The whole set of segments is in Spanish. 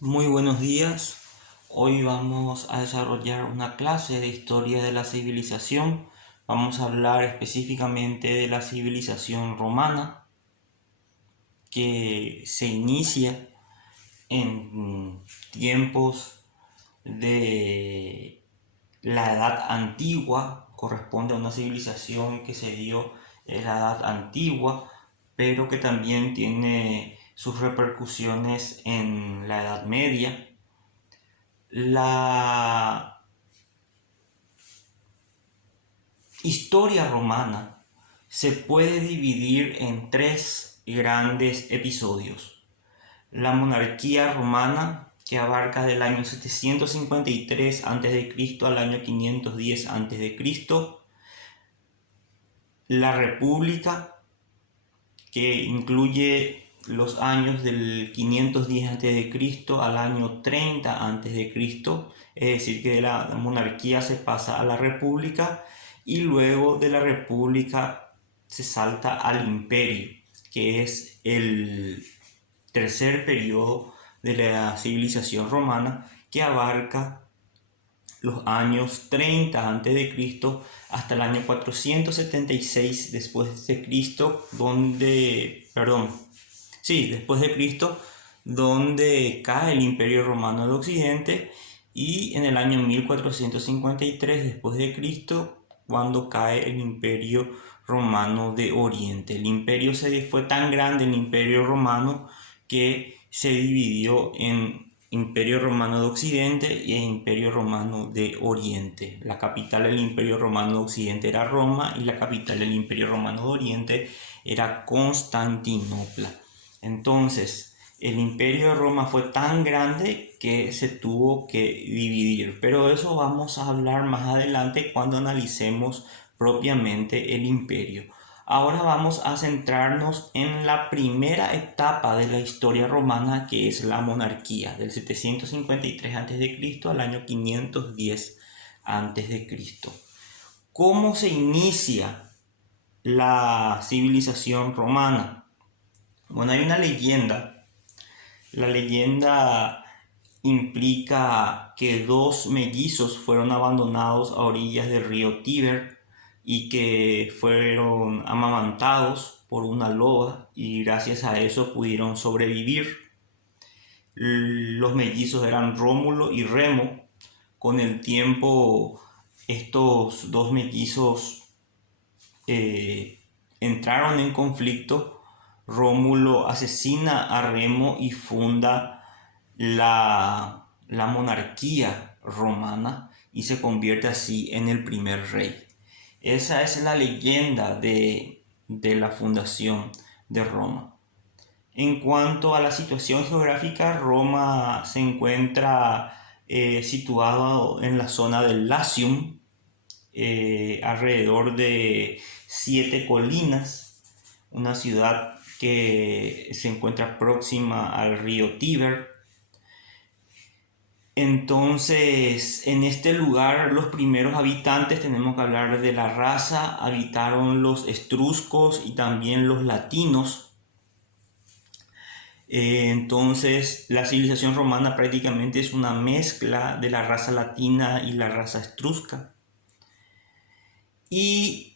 Muy buenos días. Hoy vamos a desarrollar una clase de historia de la civilización. Vamos a hablar específicamente de la civilización romana que se inicia en tiempos de la Edad Antigua. Corresponde a una civilización que se dio en la Edad Antigua, pero que también tiene sus repercusiones en la Edad Media. La historia romana se puede dividir en tres grandes episodios. La monarquía romana, que abarca del año 753 a.C. al año 510 a.C. La república, que incluye los años del 510 a.C. al año 30 a.C., es decir, que de la monarquía se pasa a la república y luego de la república se salta al imperio, que es el tercer periodo de la civilización romana, que abarca los años 30 a.C. hasta el año 476 después de Cristo, después de Cristo, donde cae el Imperio Romano de Occidente, y en el año 1453 después de Cristo, cuando cae el Imperio Romano de Oriente. El imperio fue tan grande, el Imperio Romano, que se dividió en Imperio Romano de Occidente y Imperio Romano de Oriente. La capital del Imperio Romano de Occidente era Roma y la capital del Imperio Romano de Oriente era Constantinopla. Entonces, el Imperio de Roma fue tan grande que se tuvo que dividir, pero de eso vamos a hablar más adelante cuando analicemos propiamente el imperio. Ahora vamos a centrarnos en la primera etapa de la historia romana, que es la monarquía, del 753 a.C. al año 510 a.C. ¿Cómo se inicia la civilización romana? Bueno, hay una leyenda. La leyenda implica que dos mellizos fueron abandonados a orillas del río Tíber y que fueron amamantados por una loba y gracias a eso pudieron sobrevivir. Los mellizos eran Rómulo y Remo. Con el tiempo estos dos mellizos entraron en conflicto. Rómulo asesina a Remo y funda la monarquía romana y se convierte así en el primer rey. Esa es la leyenda de la fundación de Roma. En cuanto a la situación geográfica, Roma se encuentra situado en la zona del Latium, alrededor de 7 colinas, una ciudad que se encuentra próxima al río Tíber. Entonces, en este lugar, los primeros habitantes, tenemos que hablar de la raza, habitaron los etruscos y también los latinos. Entonces, la civilización romana prácticamente es una mezcla de la raza latina y la raza etrusca. Y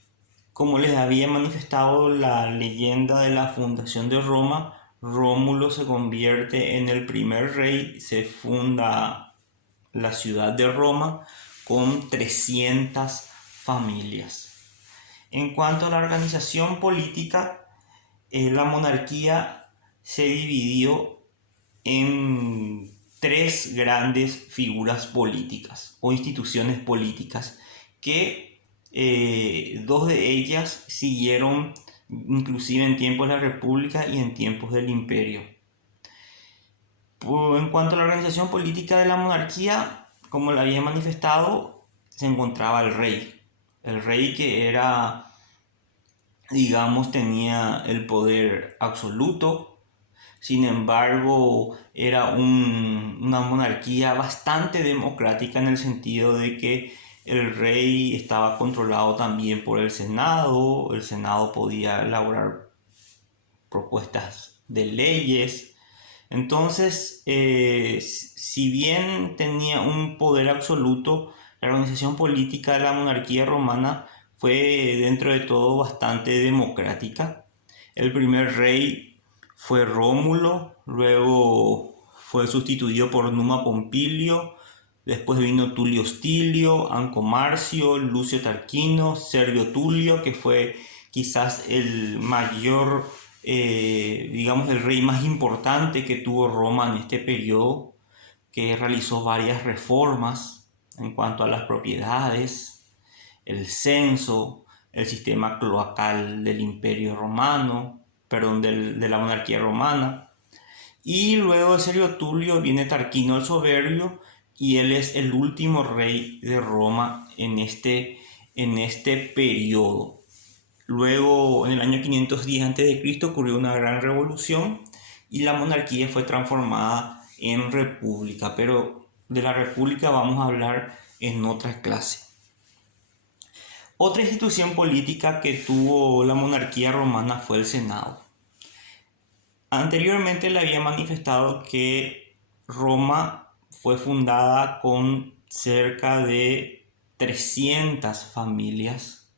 como les había manifestado la leyenda de la fundación de Roma, Rómulo se convierte en el primer rey, se funda la ciudad de Roma con 300 familias. En cuanto a la organización política, la monarquía se dividió en tres grandes figuras políticas o instituciones políticas que dos de ellas siguieron inclusive en tiempos de la República y en tiempos del Imperio. En cuanto a la organización política de la monarquía, como lo había manifestado, se encontraba el rey. El rey que era, digamos, tenía el poder absoluto. Sin embargo, era una monarquía bastante democrática, en el sentido de que el rey estaba controlado también por el Senado. El Senado podía elaborar propuestas de leyes. Entonces, si bien tenía un poder absoluto, la organización política de la monarquía romana fue dentro de todo bastante democrática. El primer rey fue Rómulo, luego fue sustituido por Numa Pompilio, después vino Tulio Hostilio, Anco Marcio, Lucio Tarquino, Servio Tulio, que fue quizás el mayor, digamos, el rey más importante que tuvo Roma en este periodo, que realizó varias reformas en cuanto a las propiedades, el censo, el sistema cloacal del Imperio Romano, perdón, de la monarquía romana. Y luego de Servio Tulio viene Tarquino el Soberbio, y él es el último rey de Roma en este periodo. Luego, en el año 510 a.C., ocurrió una gran revolución y la monarquía fue transformada en república, pero de la república vamos a hablar en otra clase. Otra institución política que tuvo la monarquía romana fue el Senado. Anteriormente le había manifestado que Roma fue fundada con cerca de 300 familias.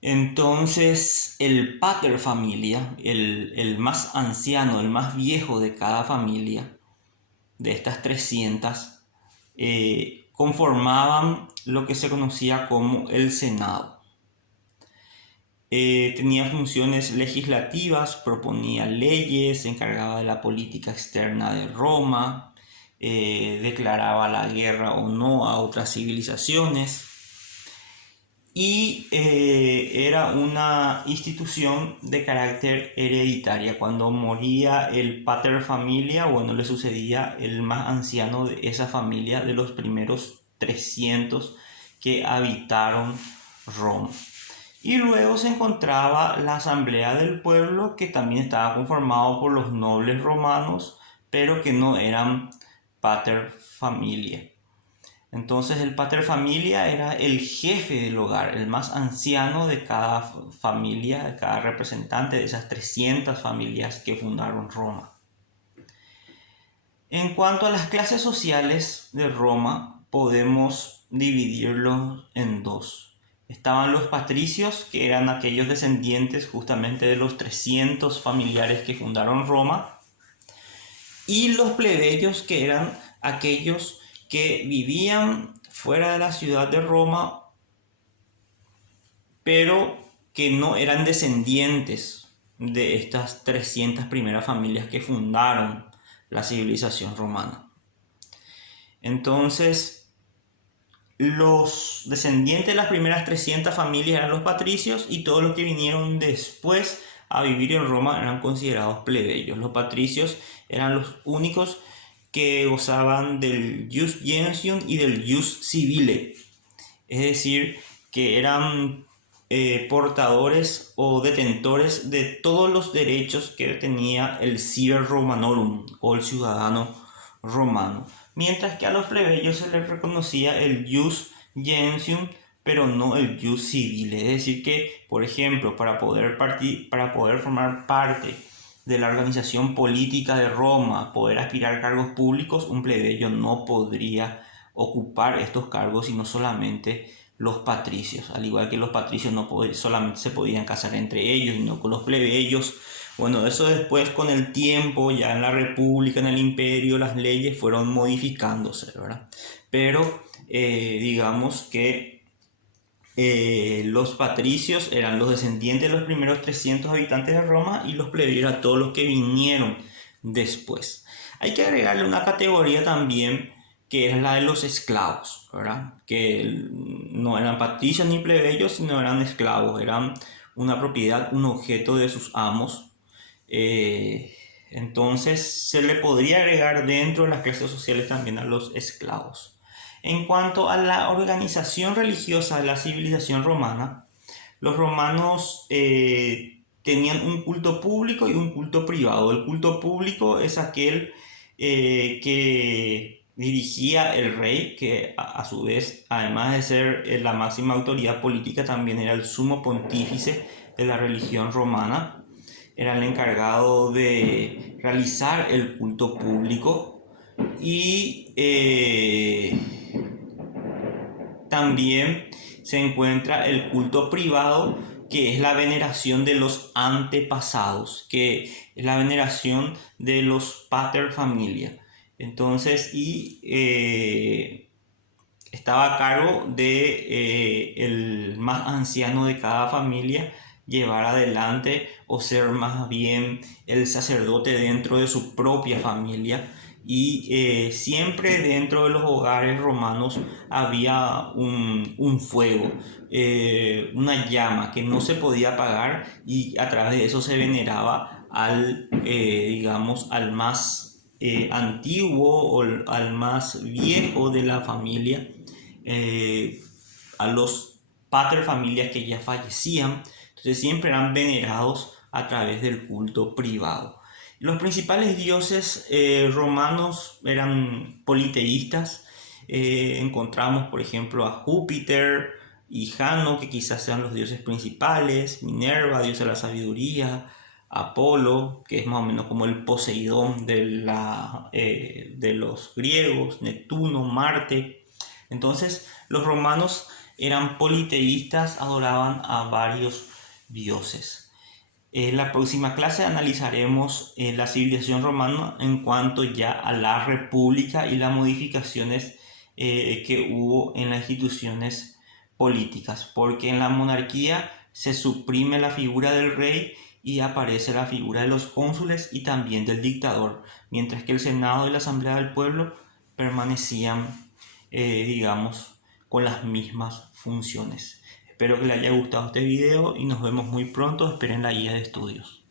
Entonces el pater familia, el más anciano, el más viejo de cada familia, de estas 300, conformaban lo que se conocía como el Senado. Tenía funciones legislativas, proponía leyes, se encargaba de la política externa de Roma, declaraba la guerra o no a otras civilizaciones, y era una institución de carácter hereditaria. Cuando moría el pater familia, bueno, le sucedía el más anciano de esa familia, de los primeros 300 que habitaron Roma. Y luego se encontraba la Asamblea del Pueblo, que también estaba conformado por los nobles romanos, pero que no eran pater familia. Entonces el pater familia era el jefe del hogar, el más anciano de cada familia, de cada representante de esas 300 familias que fundaron Roma. En cuanto a las clases sociales de Roma, podemos dividirlos en dos. Estaban los patricios, que eran aquellos descendientes justamente de los 300 familiares que fundaron Roma, y los plebeyos, que eran aquellos que vivían fuera de la ciudad de Roma, pero que no eran descendientes de estas 300 primeras familias que fundaron la civilización romana. Entonces, los descendientes de las primeras 300 familias eran los patricios, y todos los que vinieron después a vivir en Roma eran considerados plebeyos. Los patricios eran los únicos que gozaban del jus gentium y del jus civile, es decir, que eran portadores o detentores de todos los derechos que tenía el civer romanorum, o el ciudadano romano, mientras que a los plebeyos se les reconocía el jus gentium, pero no el jus civile. Es decir que, por ejemplo, para poder formar parte de la organización política de Roma, poder aspirar a cargos públicos, un plebeyo no podría ocupar estos cargos, sino solamente los patricios. Al igual que los patricios solamente se podían casar entre ellos y no con los plebeyos. Bueno, eso después, con el tiempo, ya en la república, en el imperio, las leyes fueron modificándose, ¿verdad? Pero digamos que los patricios eran los descendientes de los primeros 300 habitantes de Roma, y los plebeyos eran todos los que vinieron después. Hay que agregarle una categoría también, que es la de los esclavos, ¿verdad? Que no eran patricios ni plebeyos, sino eran esclavos, eran una propiedad, un objeto de sus amos. Entonces se le podría agregar dentro de las clases sociales también a los esclavos. En cuanto a la organización religiosa de la civilización romana, los romanos tenían un culto público y un culto privado. El culto público es aquel que dirigía el rey, que a su vez, además de ser la máxima autoridad política, también era el sumo pontífice de la religión romana. era el encargado de realizar el culto público y también se encuentra el culto privado, que es la veneración de los antepasados, que es la veneración de los pater familia. Entonces, estaba a cargo de el más anciano de cada familia llevar adelante o ser más bien el sacerdote dentro de su propia familia. Y siempre dentro de los hogares romanos había un fuego, una llama que no se podía apagar, y a través de eso se veneraba al, digamos, al más antiguo o al más viejo de la familia, eh, a los pater familias que ya fallecían. Entonces siempre eran venerados a través del culto privado. Los principales dioses romanos eran politeístas. Encontramos, por ejemplo, a Júpiter y Jano, que quizás sean los dioses principales, Minerva, diosa de la sabiduría, Apolo, que es más o menos como el Poseidón de los griegos, Neptuno, Marte. Entonces, los romanos eran politeístas, adoraban a varios dioses. En la próxima clase analizaremos la civilización romana en cuanto ya a la república y las modificaciones que hubo en las instituciones políticas, porque en la monarquía se suprime la figura del rey y aparece la figura de los cónsules y también del dictador, mientras que el Senado y la Asamblea del Pueblo permanecían, digamos, con las mismas funciones. Espero que les haya gustado este video y nos vemos muy pronto. Esperen la guía de estudios.